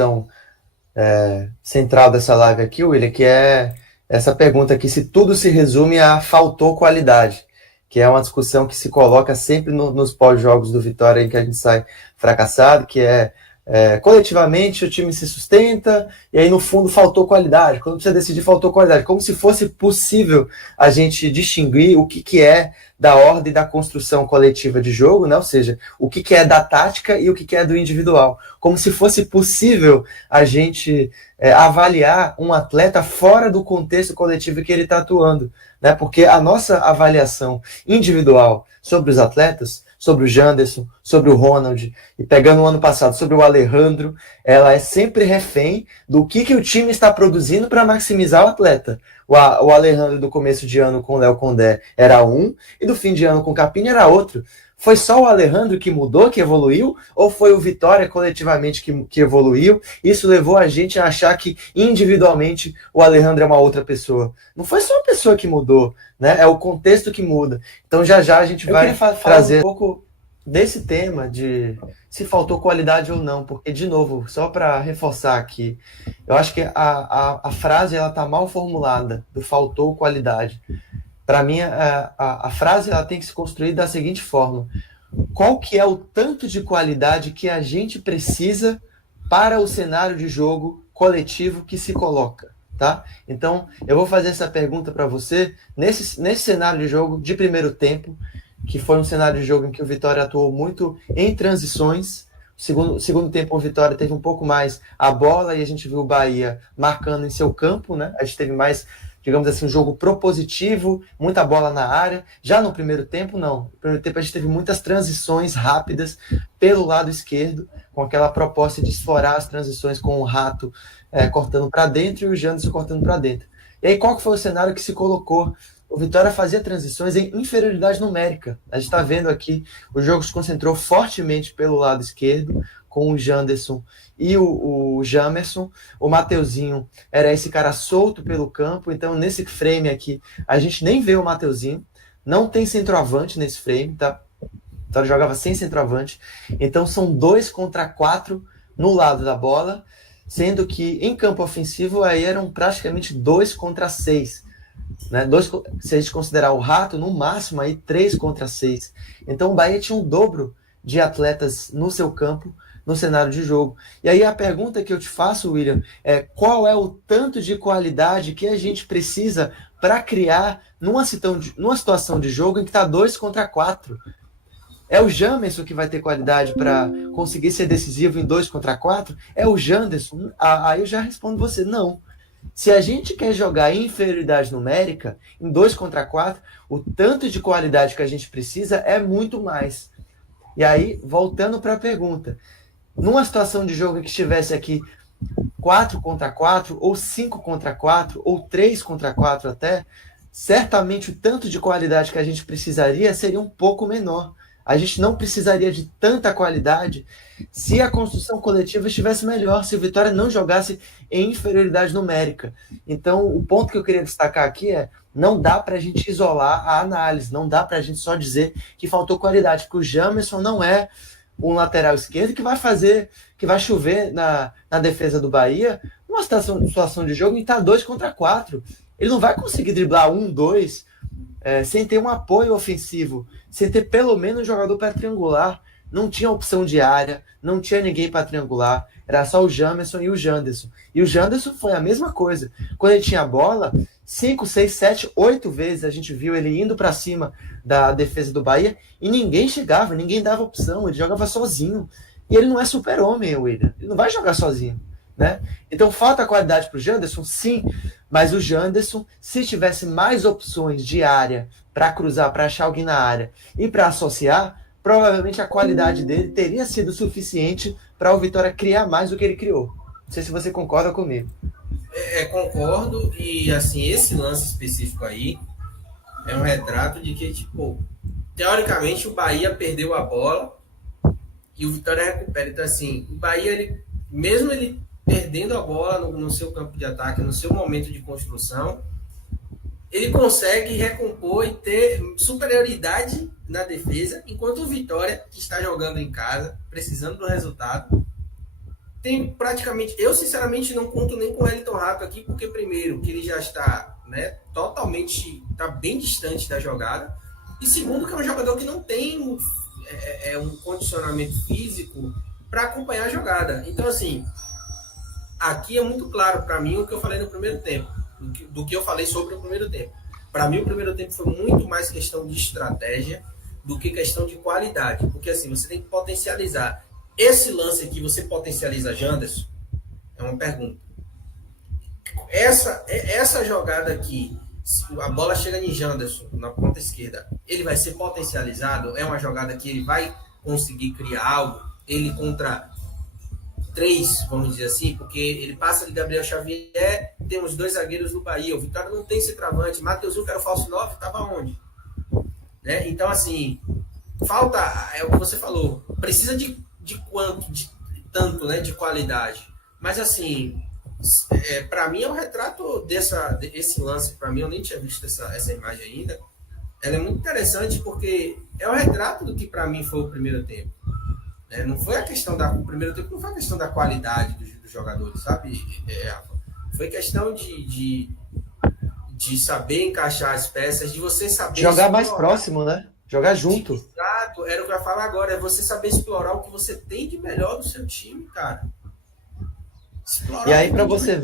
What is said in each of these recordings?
discussão central dessa live aqui, William, que é essa pergunta aqui, se tudo se resume a faltou qualidade, que é uma discussão que se coloca sempre nos pós-jogos do Vitória, em que a gente sai fracassado, que coletivamente o time se sustenta, e aí no fundo faltou qualidade. Quando precisa decidir, faltou qualidade. Como se fosse possível a gente distinguir o que é da ordem da construção coletiva de jogo, né? Ou seja, o que é da tática e o que é do individual. Como se fosse possível a gente avaliar um atleta fora do contexto coletivo que ele está atuando, né? Porque a nossa avaliação individual sobre os atletas, sobre o Janderson, sobre o Ronald, e pegando o ano passado sobre o Alejandro, ela é sempre refém do que o time está produzindo para maximizar o atleta. O Alejandro do começo de ano com o Léo Condé era um, e do fim de ano com o Capini era outro. Foi só o Alejandro que mudou, que evoluiu, ou foi o Vitória coletivamente que evoluiu? Isso levou a gente a achar que individualmente o Alejandro é uma outra pessoa. Não foi só a pessoa que mudou, né? É o contexto que muda. Então já a gente vai trazer um pouco desse tema de se faltou qualidade ou não, porque, de novo, só para reforçar aqui, eu acho que a frase ela está mal formulada, do faltou qualidade. Para mim, a frase ela tem que se construir da seguinte forma: qual que é o tanto de qualidade que a gente precisa para o cenário de jogo coletivo que se coloca, tá? Então, eu vou fazer essa pergunta para você nesse cenário de jogo de primeiro tempo, que foi um cenário de jogo em que o Vitória atuou muito em transições. Segundo tempo, o Vitória teve um pouco mais a bola e a gente viu o Bahia marcando em seu campo, né? A gente teve mais, digamos assim, um jogo propositivo, muita bola na área. Já no primeiro tempo, não. No primeiro tempo a gente teve muitas transições rápidas pelo lado esquerdo, com aquela proposta de explorar as transições com o Rato cortando para dentro e o Janderson cortando para dentro. E aí qual que foi o cenário que se colocou? O Vitória fazia transições em inferioridade numérica. A gente está vendo aqui, o jogo se concentrou fortemente pelo lado esquerdo, com o Janderson e o Jamerson. O Mateuzinho era esse cara solto pelo campo, então nesse frame aqui, a gente nem vê o Mateuzinho, não tem centroavante nesse frame, tá? O Vitória jogava sem centroavante, então são 2 contra 4 no lado da bola, sendo que em campo ofensivo aí eram praticamente 2 contra 6. Né? Se a gente considerar o Rato, no máximo aí 3 contra 6. Então o Bahia tinha um dobro de atletas no seu campo, no cenário de jogo. E aí a pergunta que eu te faço, William, é qual é o tanto de qualidade que a gente precisa para criar numa situação de jogo em que está 2 contra 4? É o Jamerson que vai ter qualidade para conseguir ser decisivo em 2 contra 4? É o Janderson? Aí eu já respondo você, não. Se a gente quer jogar em inferioridade numérica, em 2 contra 4, o tanto de qualidade que a gente precisa é muito mais. E aí, voltando para a pergunta, numa situação de jogo em que estivesse aqui 4 contra 4, ou 5 contra 4, ou 3 contra 4 até, certamente o tanto de qualidade que a gente precisaria seria um pouco menor. A gente não precisaria de tanta qualidade se a construção coletiva estivesse melhor, se o Vitória não jogasse em inferioridade numérica. Então, o ponto que eu queria destacar aqui é: não dá para a gente isolar a análise, não dá para a gente só dizer que faltou qualidade, porque o Jamerson não é um lateral esquerdo que vai chover na defesa do Bahia numa situação de jogo em que está 2 contra 4. Ele não vai conseguir driblar 1, 2, sem ter um apoio ofensivo, sem ter pelo menos um jogador para triangular. Não tinha opção de área, não tinha ninguém para triangular, era só o Jamerson e o Janderson. E o Janderson foi a mesma coisa. Quando ele tinha a bola, 5, 6, 7, 8 vezes a gente viu ele indo para cima da defesa do Bahia e ninguém chegava, ninguém dava opção, ele jogava sozinho. E ele não é super-homem, William. Ele não vai jogar sozinho, né? Então falta qualidade para o Janderson? Sim, mas o Janderson, se tivesse mais opções de área para cruzar, para achar alguém na área e para associar, provavelmente a qualidade dele teria sido suficiente para o Vitória criar mais do que ele criou. Não sei se você concorda comigo. Concordo, e assim, esse lance específico aí é um retrato de que, tipo, teoricamente o Bahia perdeu a bola e o Vitória recupera. Então, assim, o Bahia, mesmo ele perdendo a bola no seu campo de ataque, no seu momento de construção, ele consegue recompor e ter superioridade na defesa, enquanto o Vitória, que está jogando em casa, precisando do resultado, tem praticamente. Eu, sinceramente, não conto nem com o Wellington Rato aqui, porque, primeiro, que ele já está, né, totalmente. Está bem distante da jogada. E segundo, que é um jogador que não tem um condicionamento físico para acompanhar a jogada. Então, assim, aqui é muito claro para mim o que eu falei no primeiro tempo, do que eu falei sobre o primeiro tempo. Para mim, o primeiro tempo foi muito mais questão de estratégia do que questão de qualidade. Porque, assim, você tem que potencializar. Esse lance aqui, você potencializa Janderson? É uma pergunta. Essa jogada aqui, a bola chega em Janderson, na ponta esquerda, ele vai ser potencializado? É uma jogada que ele vai conseguir criar algo? Ele contra três, vamos dizer assim, porque ele passa de Gabriel Xavier, tem os dois zagueiros do Bahia, o Vitória não tem centroavante, Mateuzinho, que era o falso 9, estava onde? Né? Então, assim, falta, é o que você falou, precisa de quanto, de tanto, né, de qualidade. Mas, assim, para mim é um retrato desse lance, para mim, eu nem tinha visto essa imagem ainda, ela é muito interessante porque é um retrato do que para mim foi o primeiro tempo. Não foi a questão o primeiro tempo não foi a questão da qualidade dos jogadores, sabe? Foi questão de saber encaixar as peças, de você saber Jogar explorar. Mais próximo, né? Jogar junto. Exato, era o que eu ia falar agora, é você saber explorar o que você tem de melhor do seu time, cara. Explorar. E aí, para você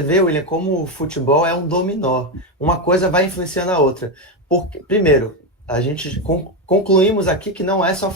ver, William, como o futebol é um dominó. Uma coisa vai influenciando a outra. Porque, primeiro, a gente concluímos aqui que não é só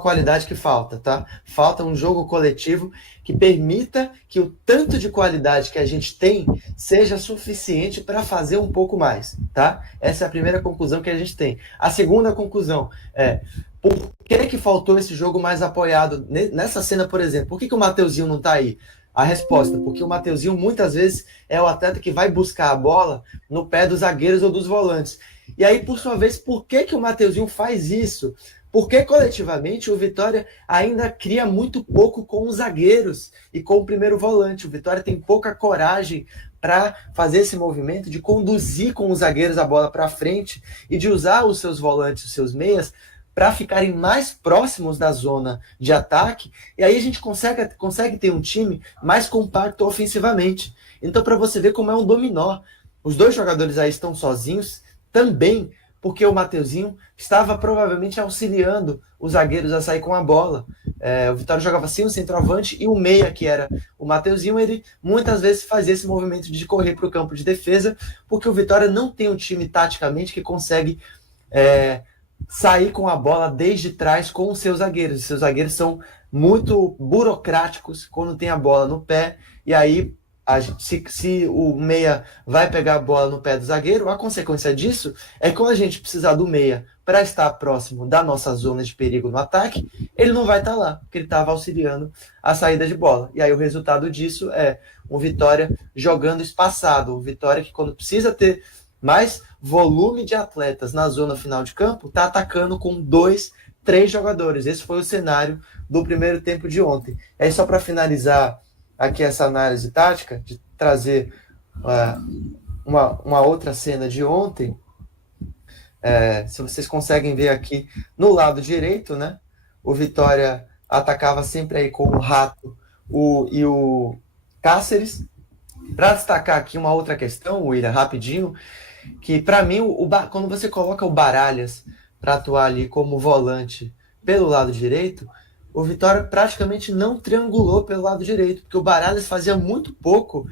qualidade que falta, tá? Falta um jogo coletivo que permita que o tanto de qualidade que a gente tem seja suficiente para fazer um pouco mais, tá? Essa é a primeira conclusão que a gente tem. A segunda conclusão é: por que faltou esse jogo mais apoiado? Nessa cena, por exemplo, por que o Mateuzinho não tá aí? A resposta, porque o Mateuzinho muitas vezes é o atleta que vai buscar a bola no pé dos zagueiros ou dos volantes. E aí, por sua vez, por que o Mateuzinho faz isso? Porque coletivamente o Vitória ainda cria muito pouco com os zagueiros e com o primeiro volante. O Vitória tem pouca coragem para fazer esse movimento de conduzir com os zagueiros a bola para frente e de usar os seus volantes, os seus meias, para ficarem mais próximos da zona de ataque, e aí a gente consegue ter um time mais compacto ofensivamente. Então, para você ver como é um dominó, os dois jogadores aí estão sozinhos também, porque o Mateuzinho estava provavelmente auxiliando os zagueiros a sair com a bola. O Vitória jogava assim, o centroavante, e o meia, que era o Mateuzinho, ele muitas vezes fazia esse movimento de correr para o campo de defesa, porque o Vitória não tem um time taticamente que consegue sair com a bola desde trás com os seus zagueiros. Os seus zagueiros são muito burocráticos quando tem a bola no pé, e aí se o meia vai pegar a bola no pé do zagueiro, a consequência disso é que quando a gente precisar do meia para estar próximo da nossa zona de perigo no ataque, ele não vai estar lá, porque ele estava auxiliando a saída de bola. E aí o resultado disso é um Vitória jogando espaçado, um Vitória que quando precisa ter mais volume de atletas na zona final de campo, está atacando com 2, 3 jogadores. Esse foi o cenário do primeiro tempo de ontem. E aí, só para finalizar aqui essa análise tática, de trazer uma outra cena de ontem, se vocês conseguem ver aqui no lado direito, né, o Vitória atacava sempre aí com o Rato e o Cáceres. Para destacar aqui uma outra questão, William, rapidinho, que para mim, quando você coloca o Baralhas para atuar ali como volante pelo lado direito, o Vitória praticamente não triangulou pelo lado direito, porque o Baralhas fazia muito pouco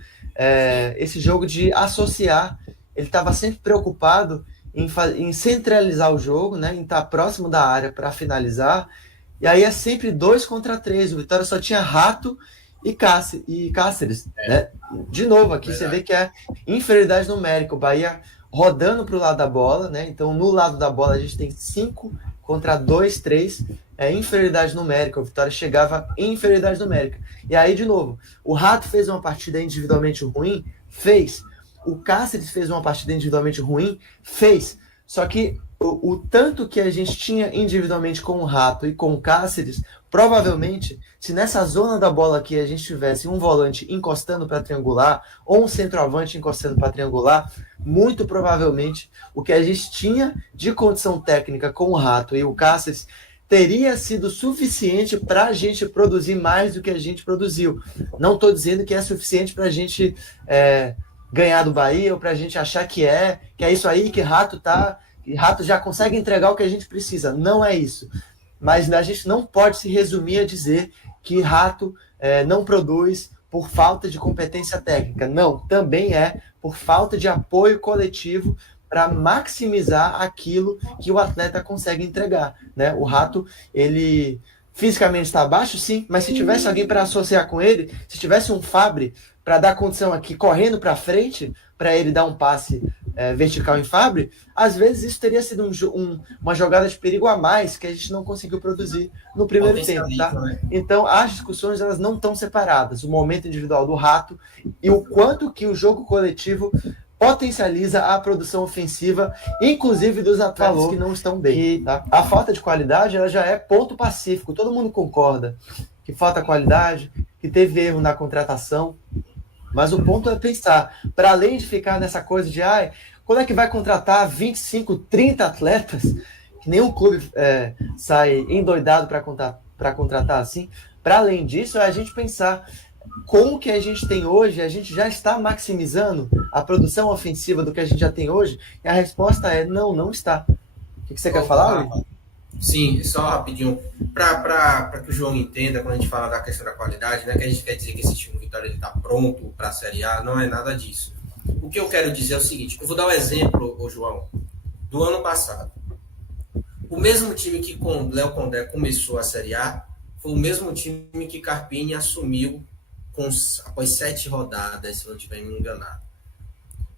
esse jogo de associar. Ele estava sempre preocupado em centralizar o jogo, né, em estar próximo da área para finalizar, e aí é sempre 2 contra 3. O Vitória só tinha Rato e Cáceres. Né? De novo, aqui você vê que é inferioridade numérica. O Bahia rodando para o lado da bola, né? Então no lado da bola a gente tem 5 contra 2, 3, inferioridade numérica. O Vitória chegava em inferioridade numérica. E aí, de novo, o Rato fez uma partida individualmente ruim? Fez. O Cáceres fez uma partida individualmente ruim? Fez. Só que o tanto que a gente tinha individualmente com o Rato e com o Cáceres, provavelmente, se nessa zona da bola aqui a gente tivesse um volante encostando para triangular, ou um centroavante encostando para triangular, muito provavelmente o que a gente tinha de condição técnica com o Rato e o Cáceres teria sido suficiente para a gente produzir mais do que a gente produziu. Não estou dizendo que é suficiente para a gente ganhar do Bahia ou para a gente achar que é isso aí, que Rato já consegue entregar o que a gente precisa. Não é isso. Mas a gente não pode se resumir a dizer que Rato não produz por falta de competência técnica. Não, também é por falta de apoio coletivo para maximizar aquilo que o atleta consegue entregar, né? O Rato, ele fisicamente está abaixo, sim, mas se tivesse alguém para associar com ele, se tivesse um Fabri para dar condição aqui, correndo para frente, para ele dar um passe vertical em Fabri, às vezes isso teria sido uma jogada de perigo a mais que a gente não conseguiu produzir no primeiro tempo, tá? Né? Então, as discussões, elas não estão separadas. O momento individual do Rato e o quanto que o jogo coletivo potencializa a produção ofensiva, inclusive dos atletas que não estão bem. Tá? A falta de qualidade, ela já é ponto pacífico. Todo mundo concorda que falta qualidade, que teve erro na contratação. Mas o ponto é pensar, para além de ficar nessa coisa de quando é que vai contratar 25, 30 atletas, que nenhum clube sai endoidado para contratar assim, para além disso, é a gente pensar com o que a gente tem hoje, a gente já está maximizando a produção ofensiva do que a gente já tem hoje? E a resposta é não está. O que você quer falar, Luiz? Sim, só rapidinho, para que o João entenda, quando a gente fala da questão da qualidade, né, que a gente quer dizer que esse time Vitória está pronto para a Série A, não é nada disso. O que eu quero dizer é o seguinte, eu vou dar um exemplo, João, do ano passado. O mesmo time que com Léo Condé começou a Série A, foi o mesmo time que Carpini assumiu após 7 rodadas, se não estiver me enganado.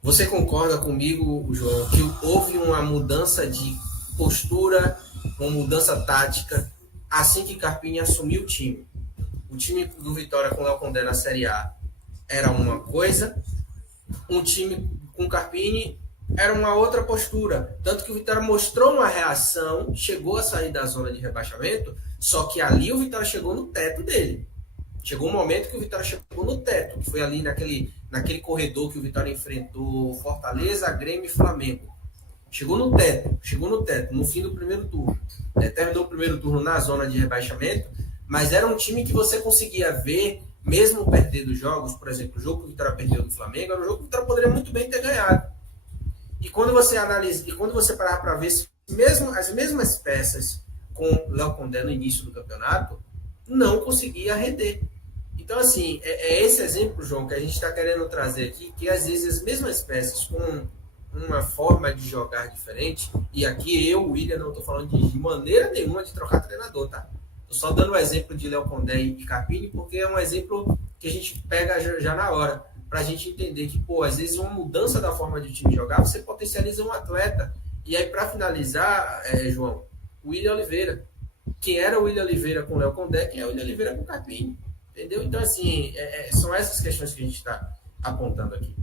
Você concorda comigo, João, que houve uma mudança de postura, uma mudança tática, assim que Carpini assumiu o time? O time do Vitória com o Léo Condé na Série A era uma coisa, um time com Carpini era uma outra postura. Tanto que o Vitória mostrou uma reação, chegou a sair da zona de rebaixamento, só que ali o Vitória chegou no teto dele. Chegou um momento que o Vitória chegou no teto, que foi ali naquele corredor que o Vitória enfrentou Fortaleza, Grêmio e Flamengo. Chegou no teto, no fim do primeiro turno. Terminou o primeiro turno na zona de rebaixamento, mas era um time que você conseguia ver, mesmo perdendo jogos, por exemplo, o jogo que o Vitória perdeu do Flamengo, era um jogo que o Vitória poderia muito bem ter ganhado. E quando você analisa, e quando você parar para ver as mesmas peças com Léo Condé no início do campeonato, não conseguia render. Então, assim, é esse exemplo, João, que a gente está querendo trazer aqui, que às vezes as mesmas peças com uma forma de jogar diferente, e aqui eu, William, não estou falando de maneira nenhuma de trocar treinador, tá? Estou só dando o exemplo de Léo Condé e Carpini, porque é um exemplo que a gente pega já na hora, para a gente entender que, às vezes uma mudança da forma de time jogar, você potencializa um atleta. E aí, para finalizar, João, o William Oliveira. Quem era o William Oliveira com o Léo Condé, quem é o William Oliveira com o Carpini. Entendeu? Então, assim, são essas questões que a gente está apontando aqui.